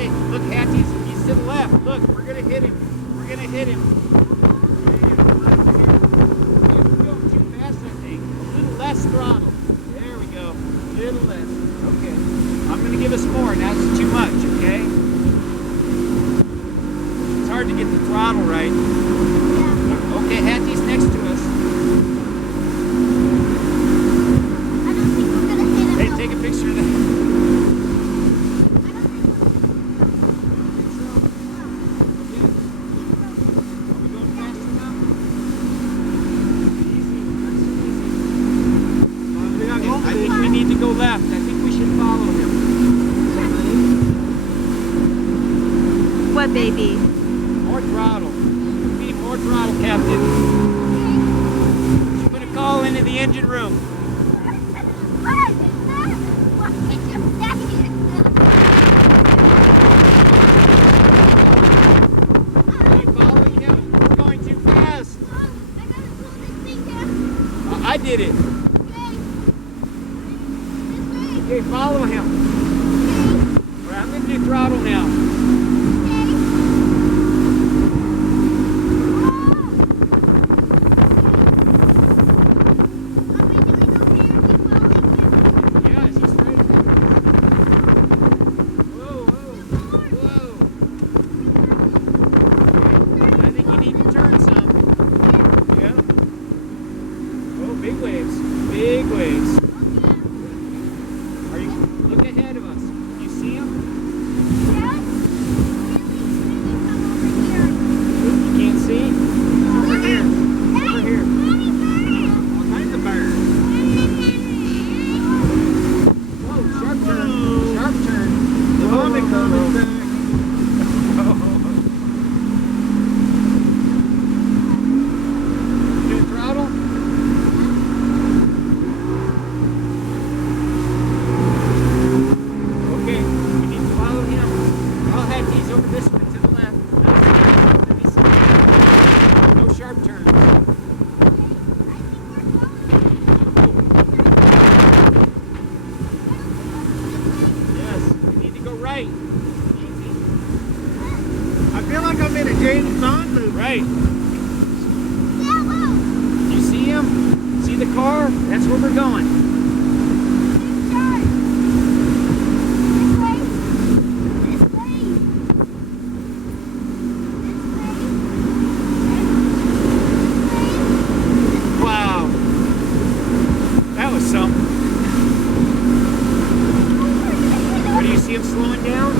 Okay, look, Hatties, he's to the left. Look, we're gonna hit him. We're gonna hit him. We're going too fast, I think. A little less throttle. There we go. A little less. Okay. I'm gonna give us more. Now it's too much, okay? It's hard to get the throttle right. Okay, Hattie's next to us. I don't think we're gonna hit him. Hey, take a picture of that. I think we need to go left. I think we should follow him. What, baby? More throttle. We need more throttle, Captain. I'm gonna call into the engine room. Are you following him? We're going too fast. I did it. Okay, follow him. All right, I'm gonna do throttle now. Yes, he's straight ahead. Whoa, whoa, whoa. Okay, I think you need to turn some. Yeah. Oh, big waves. Big waves. Are you look ahead of us? You see him? You can't see? Over here. Over here. All kinds of birds. Whoa, sharp turn. Sharp turn. The vomit coming back. Do throttle? Okay, we need to follow him. I'll have these over this one to the left. Let me see. No sharp turns. Yes, we need to go right. Easy. I feel like I'm in a James Bond movie. Right. You see him? See the car? That's where we're going. Wow. That was something. What, do you see him slowing down?